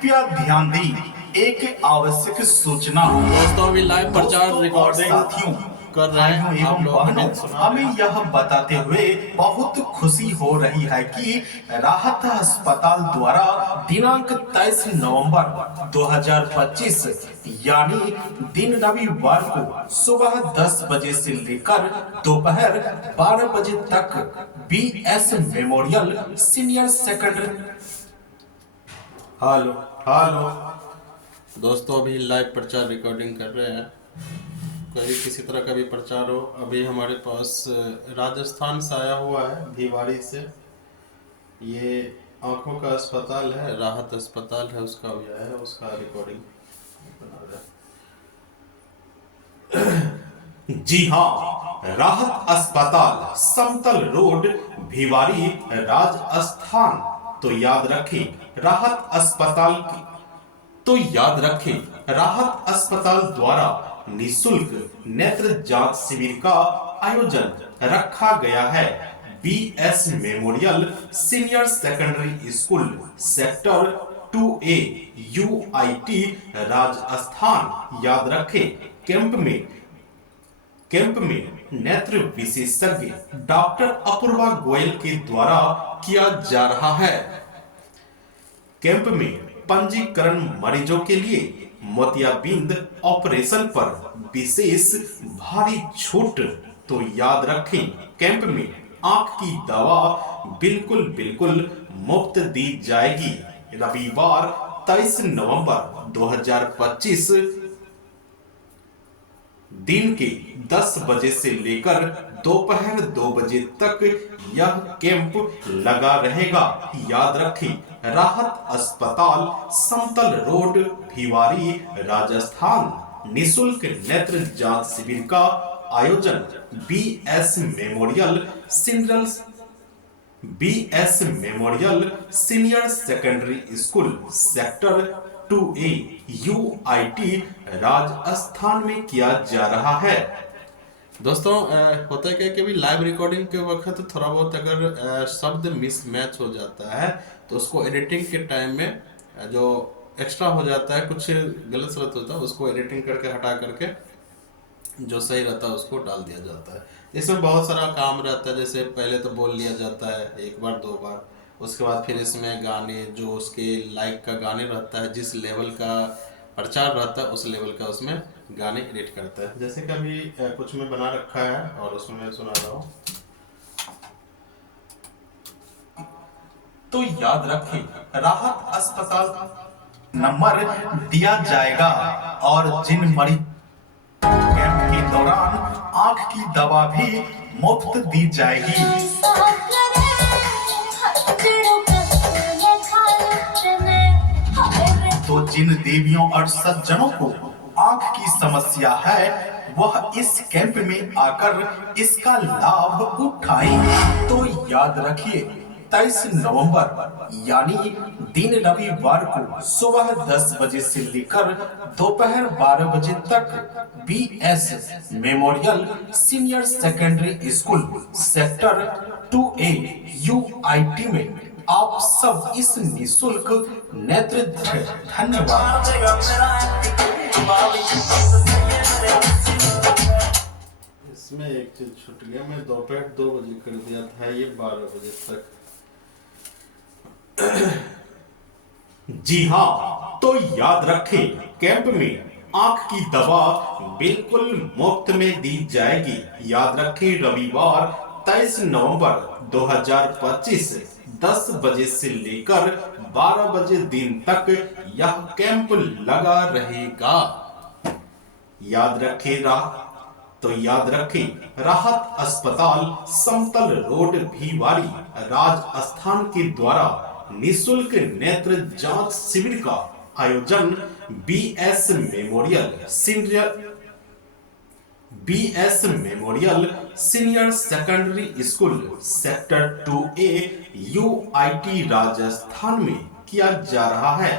कृपया ध्यान दें, एक आवश्यक सूचना। दोस्तों अभी लाइव प्रचार रिकॉर्डिंग साथियों कर रहे हैं, भाइयों आप एवं लोगों बहनों, ने सुना हमें यह बताते हुए बहुत खुशी हो रही है कि राहत अस्पताल द्वारा दिनांक 23 नवंबर 2025 यानी दिन रविवार को सुबह 10 बजे से लेकर दोपहर 12 बजे तक BS memorial senior secondary hello hello दोस्तों अभी लाइव प्रचार रिकॉर्डिंग कर रहे हैं। कहीं किसी तरह का भी प्रचार हो, अभी हमारे पास राजस्थान से आया हुआ है, भिवाड़ी से। ये आंखों का अस्पताल है, राहत अस्पताल है, उसका भी आया है, उसका रिकॉर्डिंग बना रहा है। जी हाँ, राहत अस्पताल समतल रोड भिवाड़ी राजस्थान। तो याद रखें राहत अस्पताल द्वारा निशुल्क नेत्र जांच शिविर का आयोजन रखा गया है। BS memorial senior secondary school sector 2A UIT Rajasthan. याद रखें कैंप में नेत्र विशेषज्ञ डॉक्टर अपूर्वा गोयल के द्वारा किया जा रहा है। कैंप में पंजीकरण मरीजों के लिए मोतियाबिंद ऑपरेशन पर विशेष भारी छूट। तो याद रखें, कैंप में आंख की दवा बिल्कुल मुफ्त दी जाएगी। रविवार 23 नवंबर 2025 दिन के 10 बजे से लेकर दोपहर 2 बजे तक यह कैंप लगा रहेगा। याद रखें, राहत अस्पताल समतल रोड भिवाड़ी राजस्थान। निशुल्क नेत्र जांच शिविर का आयोजन BS memorial senior secondary school sector 2A UIT Rajasthan में किया जा रहा है। दोस्तों होता है क्या कि अभी लाइव रिकॉर्डिंग के वक्त थोड़ा बहुत अगर शब्द मिसमैच हो जाता है तो उसको एडिटिंग के टाइम में जो एक्स्ट्रा हो जाता है, कुछ गलत सलत होता है, उसको एडिटिंग करके हटा करके जो सही रहता है उसको डाल दिया जाता है। इसमें बहुत सारा काम रहता है, जैसे पहले तो बोल लिया जाता है एक बार दो बार, उसके बाद फिर इसमें गाने जो उसके लाइक का गाने रहता है, जिस लेवल का प्रचार रहता है उस लेवल का उसमें गाने एडिट करता है। जैसे कि अभी कुछ में बना रखा है और उसमें मैं सुना रहा हूँ। तो याद रखें, राहत अस्पताल नंबर दिया जाएगा और जिन मरीज कैंप के दौरान आंख की दवा भी मुफ्त दी जाएगी। तो जिन देवियों और सज्जनों को आंख की समस्या है वह इस कैंप में आकर इसका लाभ उठाएं। तो याद रखिए, 23 नवंबर यानी दिन रविवार को सुबह 10 बजे से लेकर दोपहर 12 बजे तक BS memorial senior secondary school sector 2A UIT में आप सब इस निशुल्क नेत्र धन्यवाद। इसमें एक चीज छूट गया, मैं दोपहर 2 बजे कर दिया था, ये 12 बजे तक। जी हाँ, तो याद रखें, कैंप में आंख की दवा बिल्कुल मुफ्त में दी जाएगी। याद रखें, रविवार 23 नवंबर 2025 10 बजे से लेकर 12 बजे दिन तक यह कैंप लगा रहेगा। याद रखें, राहत अस्पताल समतल रोड भिवाड़ी राजस्थान के द्वारा निशुल्क नेत्र जांच शिविर का आयोजन BS memorial senior secondary school sector 2A UIT Rajasthan में किया जा रहा है।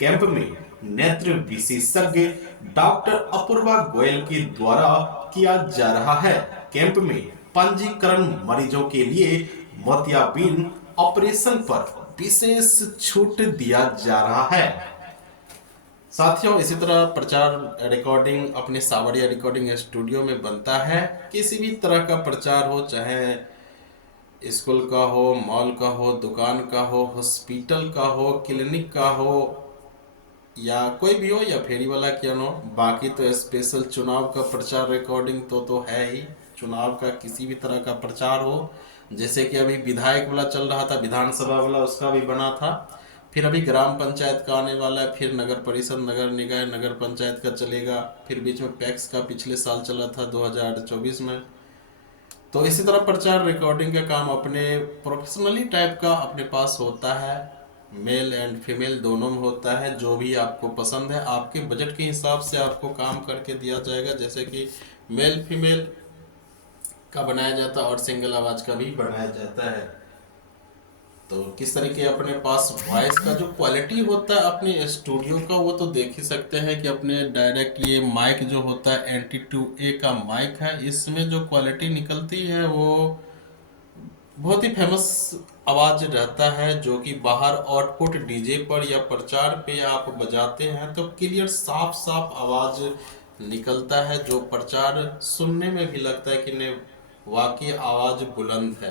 कैंप में नेत्र विशेषज्ञ डॉक्टर अपूर्वा गोयल के द्वारा किया जा रहा है। कैंप में पंजीकरण मरीजों के लिए मोतियाबिंद ऑपरेशन पर विशेष छूट दिया जा रहा है। साथियों, इसी तरह प्रचार रिकॉर्डिंग अपने सावरिया रिकॉर्डिंग स्टूडियो में बनता है। किसी भी तरह का प्रचार हो, चाहे स्कूल का हो, मॉल का हो, दुकान का हो, हॉस्पिटल का हो, क्लिनिक का हो, या कोई भी हो, या फेरी वाला क्यों हो। बाकी तो स्पेशल चुनाव का प्रचार रिकॉर्डिंग तो है ही। चुनाव का किसी भी तरह का प्रचार हो, जैसे कि अभी विधायक वाला चल रहा था, विधानसभा वाला, उसका भी बना था। फिर अभी ग्राम पंचायत का आने वाला है, फिर नगर परिषद, नगर निकाय, नगर पंचायत का चलेगा। फिर बीच में पैक्स का पिछले साल चला था 2024 में। तो इसी तरह प्रचार रिकॉर्डिंग का काम अपने प्रोफेशनली टाइप का अपने पास होता है। मेल एंड फीमेल दोनों में होता है। जो भी आपको पसंद है, आपके बजट के हिसाब से आपको काम करके दिया जाएगा। जैसे कि मेल फीमेल का बनाया जाता है और सिंगल आवाज का भी बनाया जाता है। तो किस तरीके अपने पास वॉइस का जो क्वालिटी होता है अपने स्टूडियो का, वो तो देख ही सकते हैं कि अपने डायरेक्ट ये माइक जो होता है NT2A का माइक है, इसमें जो क्वालिटी निकलती है वो बहुत ही फेमस आवाज रहता है। जो कि बाहर आउटपुट डीजे पर या प्रचार पे आप बजाते हैं तो क्लियर साफ साफ आवाज निकलता है, जो प्रचार सुनने में भी लगता है कि नहीं, वाकई आवाज बुलंद है।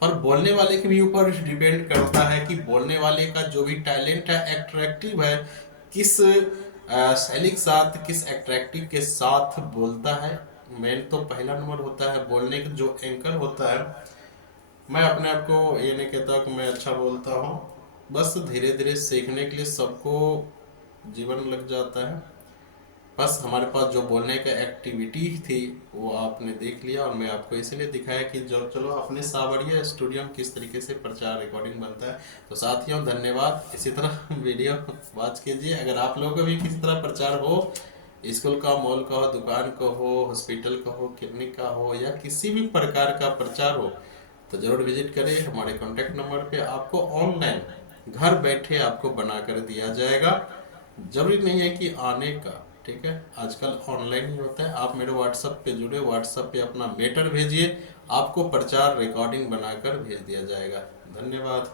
पर बोलने वाले के भी ऊपर डिपेंड करता है कि बोलने वाले का जो भी टैलेंट है, एट्रैक्टिव है, किस शैली के साथ, किस एट्रैक्टिव के साथ बोलता है। मेन तो पहला नंबर होता है बोलने का। जो एंकर होता है, मैं अपने आप को ये नहीं कहता कि मैं अच्छा बोलता हूँ, बस धीरे धीरे सीखने के लिए सबको जीवन लग जाता है। बस हमारे पास जो बोलने का एक्टिविटी थी वो आपने देख लिया, और मैं आपको इसलिए दिखाया कि जो चलो अपने सावरिया स्टूडियो में किस तरीके से प्रचार रिकॉर्डिंग बनता है। तो साथियों, धन्यवाद। इसी तरह वीडियो वॉच कीजिए। अगर आप लोगों का भी किसी तरह प्रचार हो, स्कूल का, मॉल का हो, दुकान का हो, हॉस्पिटल का हो, क्लिनिक का हो, या किसी भी प्रकार का प्रचार हो, तो ज़रूर विजिट करें हमारे कॉन्टैक्ट नंबर पे। आपको ऑनलाइन घर बैठे आपको बना कर दिया जाएगा। जरूरी नहीं है कि आने का, ठीक है, आजकल ऑनलाइन ही होता है। आप मेरे व्हाट्सएप पे जुड़े, व्हाट्सएप पे अपना मैटर भेजिए, आपको प्रचार रिकॉर्डिंग बनाकर भेज दिया जाएगा। धन्यवाद।